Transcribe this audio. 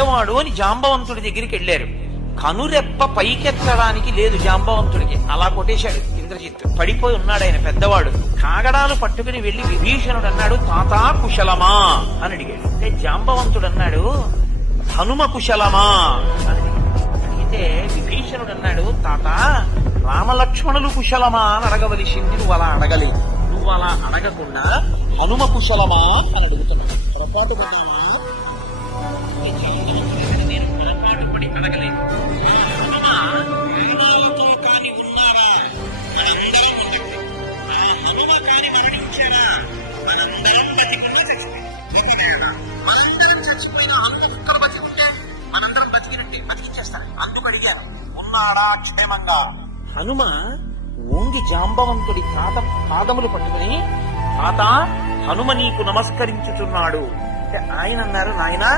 పెద్దవాడు అని జాంబవంతుడి దగ్గరికి వెళ్ళారు. కనురెప్ప పైకెత్తడానికి లేదు జాంబవంతుడికి, అలా కొట్టేశాడు ఇంద్రజిత్. పడిపోయి ఉన్నాడు ఆయన పెద్దవాడు. కాగడాలు పట్టుకుని వెళ్లి విభీషణుడు అన్నాడు, తాతా కుశలమా అని అడిగాడు. అంటే జాంబవంతుడు అన్నాడు, హనుమ కుశలమా అని అడిగితే విభీషణుడు అన్నాడు, తాత రామలక్ష్మణులు కుశలమా అని అడగవలసింది, నువ్వు అలా అడగలేదు. నువ్వు అలా అడగకుండా హనుమ కుశలమా అని అడుగుతున్నావు, పొరపాటు పడ్డామా? నేను పొరపాటు పడి అడగలేదు. హనుమ ప్రాణాలతో కాని ఉన్నారా మనందరం ఉండదు, ఆ హనుమ కాని మరణించాడా మనందరం బతికుండా చచ్చిపోయినా, మనందరం చచ్చిపోయిన హనుమ కుక్కలు బతికి ఉంటే మనందరం బతికినట్టే, బతికిచ్చేస్తాను. అందుకు అడిగాను, ఉన్నాడా క్షేమంగా? హనుమ ఓంగి జాంబవంతుడి పాదములు పట్టుకుని, తాత హనుమ నీకు నమస్కరించుచున్నాడు అంటే ఆయన అన్నారు, నాయనా